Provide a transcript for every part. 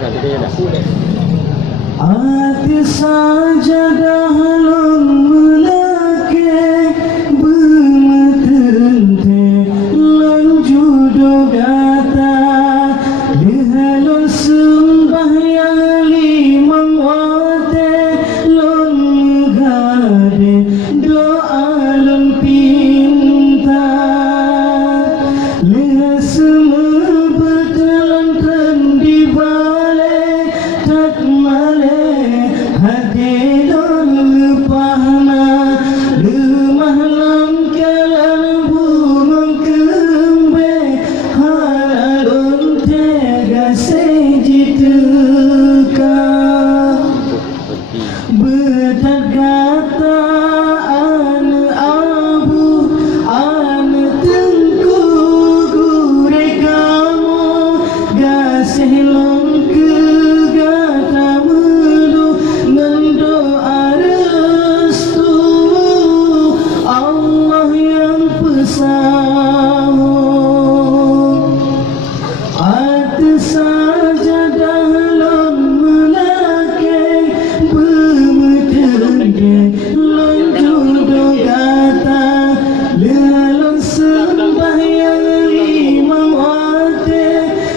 Hati sajadah lon melake bermetente lon judo gata lihalon sembahyang limang wate lon megade doa lon pinta lihat semua bertelan di balik tak male hati lon lepahna lemah lam kalan bumang kembe halalon tega sejiteka betat kata ane abu ane tengku gure kamu gasih lon ke gata melu mendoa restu Allah yang pesahu hati sajadah lon melake bermetende lon judo gata lelon sembahyang limang wate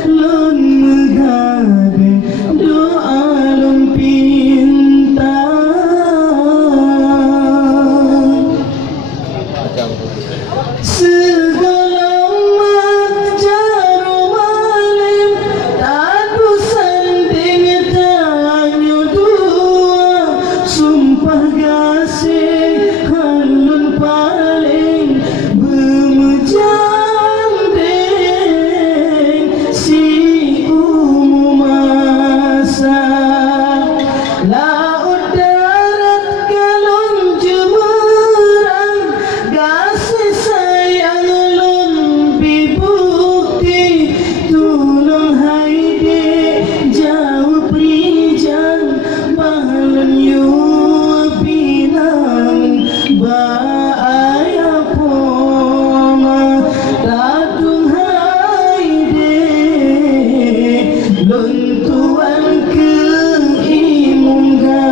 lon megade doa lon pinta segala jarum alim tadu sanding tanyo dua sumpah gasih halun paling bermejanding si masa laut darat galon jemerang gasih sayang lon bibukti tulung haide jauh prijang balan yu pinang baaya poma tatung haide lon tuan ke imungga